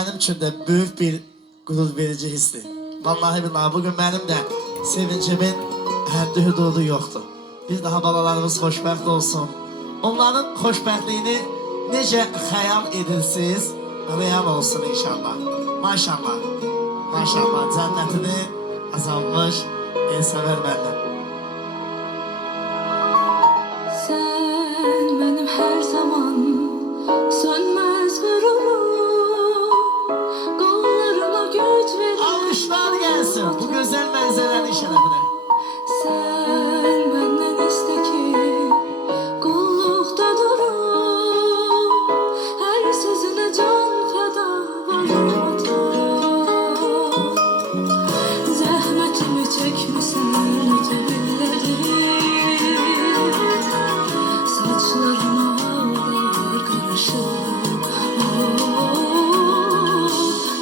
Benim için de büyük bir gurur verici hissi. Vallahi billahi bugün benim de sevincimin həddi hududu yoktu. Bir daha balalarımız xoşbəxt olsun. Onların xoşbəxtliyini necə xəyal edirsiniz, real olsun inşallah. Maşallah. Maşallah cənnətini azalmış elsəvər məndən. Sen benim her zaman sönmez gururum. Kollarıma güç verin. Alkışlar gelsin bu güzel mənzərənin şərəfinə. Sen benden iste ki kullukta durum. Her sözüne can feda varım ata. Zahmetimi çekmişsin tebilleri. Saçlarıma ağlar karışık.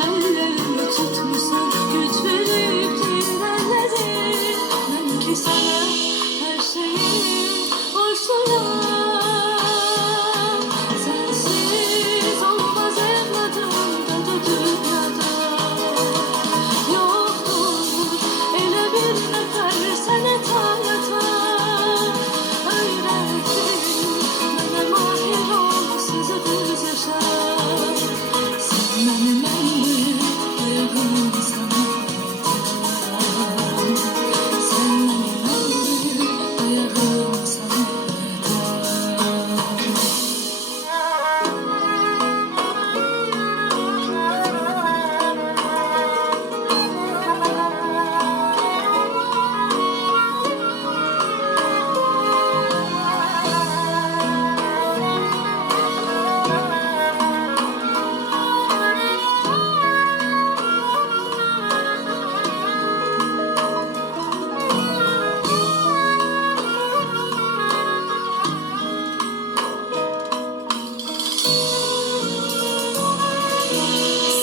Ellerimi tutmuşsun güç verip direnlerim. Ben ki sana her şeyi borçluyum. Sensiz olmaz evladım da dünyada. Yoktur ele bir nefer sene hayata. Öğrettin bana mahir ol sizi düz yaşar. Sen benim en büyük duyguum sana yeter. Sen benim en büyük duyguum sana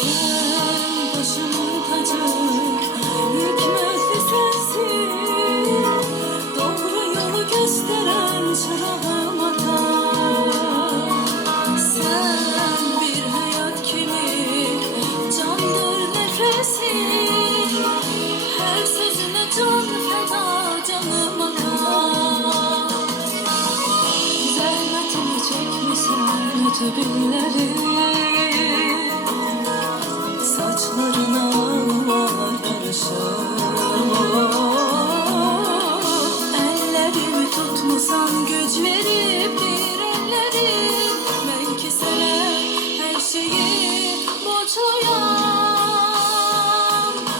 Sen başımın tacı, hikmetli sensin. Doğru yolu gösteren çırağım ata. Sen bir hayat kimi, candır nefesim. Her sözüne can feda canım ata. Zahmetimi çekmişsen ötebilleri. Saçlarına ağlar karışır. Ellerimi tutmasan güç verip direnlerim. Ben ki sana her şeyi borçluyum.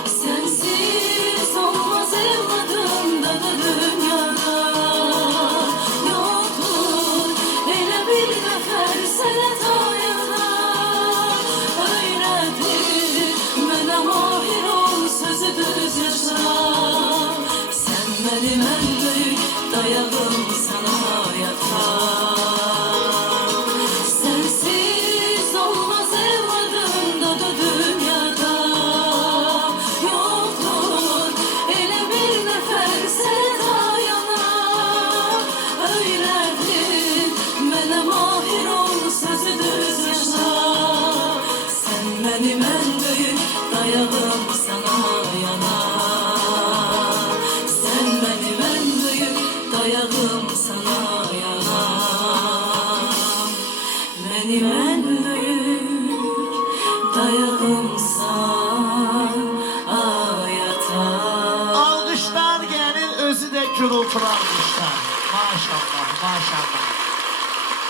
Sensiz olmaz evladım da dünyada. Yoktur hele bir nefer sene hayata. Öğrettin bana mahir ol sözü düz yaşa. Sen benim en büyük dayağım sana hayata. Sensiz olmaz evladım da dünyada. Yoktur ele bir nefer sen yana. Öğrettin bana mahir ol sözü düz yaşa. Sen benim en büyük dayağım sana yana. Sen benim en büyük dayağım sana yana. Benim en büyük dayağım sana yata. Alkışlar gelin özü de gürültülü alkışlar. Maşallah maşallah.